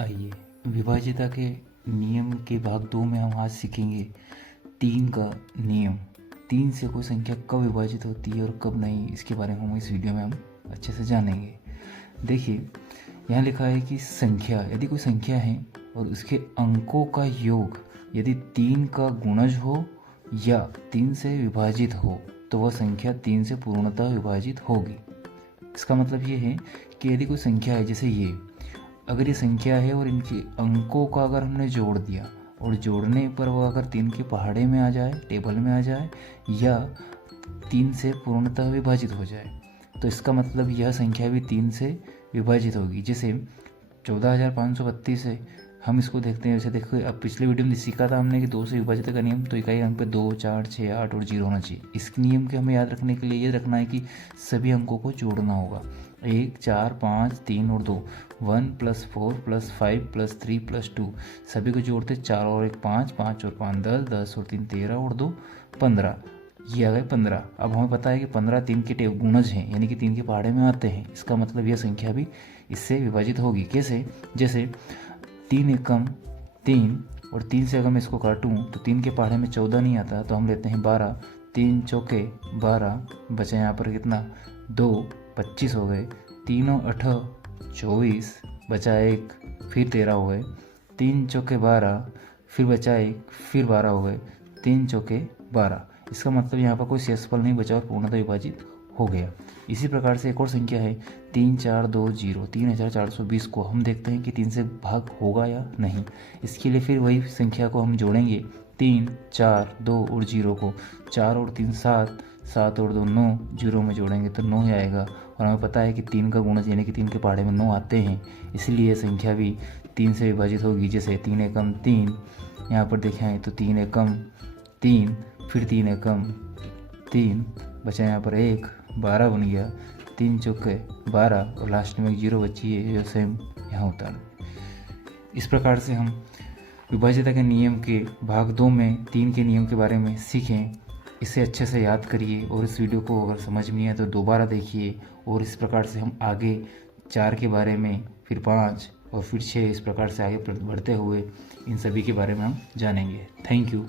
आइए विभाज्यता के नियम के भाग 2 में हम आज सीखेंगे 3 का नियम। 3 से कोई संख्या कब विभाजित होती है और कब नहीं, इसके बारे में हम इस वीडियो में हम अच्छे से जानेंगे। देखिए यहाँ लिखा है कि संख्या, यदि कोई संख्या है और उसके अंकों का योग यदि 3 का गुणज हो या 3 से विभाजित हो तो वह संख्या 3 से पूर्णतः विभाजित होगी। इसका मतलब ये है कि यदि कोई संख्या है, जैसे ये, अगर ये संख्या है और इनके अंकों का अगर हमने जोड़ दिया और जोड़ने पर वह अगर 3 के पहाड़े में आ जाए, टेबल में आ जाए या 3 से पूर्णतः विभाजित हो जाए तो इसका मतलब यह संख्या भी 3 से विभाजित होगी। जैसे 14,532 है, हम इसको देखते हैं। वैसे देखो, अब पिछले वीडियो में सीखा था हमने कि 2 से विभाजित का नियम, तो इकाई अंक पे 2, 4, 6, 8 और 0 होना चाहिए। इस नियम के हमें याद रखने के लिए ये रखना है कि सभी अंकों को जोड़ना होगा। 1, 4, 5, 3 और 2, 1 + 4 + 5 + 3 + 2, सभी को जोड़ते 4 और 1 5, 5 और 5 10, 10 और 3 13 और 2 15, ये आ गए 15। अब हमें पता है कि 15 3 के गुणज हैं, यानी कि 3 के पहाड़े में आते हैं। इसका मतलब यह संख्या भी इससे विभाजित होगी। कैसे? जैसे 3 एकम 3 और 3 से अगर मैं इसको काटूँ तो 3 के पहाड़े में 14 नहीं आता, तो हम लेते हैं 12, 3 चौके 12, बचा यहाँ पर कितना 2, 25 हो गए, 3 और 8 24, बचा 1, फिर 13 हो गए, 3 चौके 12, फिर बचा 1, फिर 12 हो गए, 3 चौके 12। इसका मतलब यहाँ पर कोई शेषफल नहीं बचा और पूर्णतः विभाजित हो गया। इसी प्रकार से एक और संख्या है 3420, 3420 को हम देखते हैं कि 3 से भाग होगा या नहीं। इसके लिए फिर वही संख्या को हम जोड़ेंगे, 3, 4, 2 और 0 को, 4 और 3 7, 7 और 2 9, 0 में जोड़ेंगे तो 9 ही आएगा। और हमें पता है कि 3 का गुणज यानी कि 3 के पहाड़े में 9 आते हैं, इसलिए यह संख्या भी 3 से विभाजित होगी। जैसे 3 एकम 3, यहाँ पर देखें तो 3 एकम 3, फिर 3 एकम 3, बचा यहाँ पर 1, 12 बन गया, 3 चौके 12 और लास्ट में 0 बची है, जो सेम यहाँ उतार। इस प्रकार से हम विभाज्यता के नियम के भाग 2 में 3 के नियम के बारे में सीखें। इसे अच्छे से याद करिए और इस वीडियो को अगर समझ में आए तो दोबारा देखिए। और इस प्रकार से हम आगे 4 के बारे में, फिर 5 और फिर 6, इस प्रकार से आगे बढ़ते हुए इन सभी के बारे में हम जानेंगे। Thank you.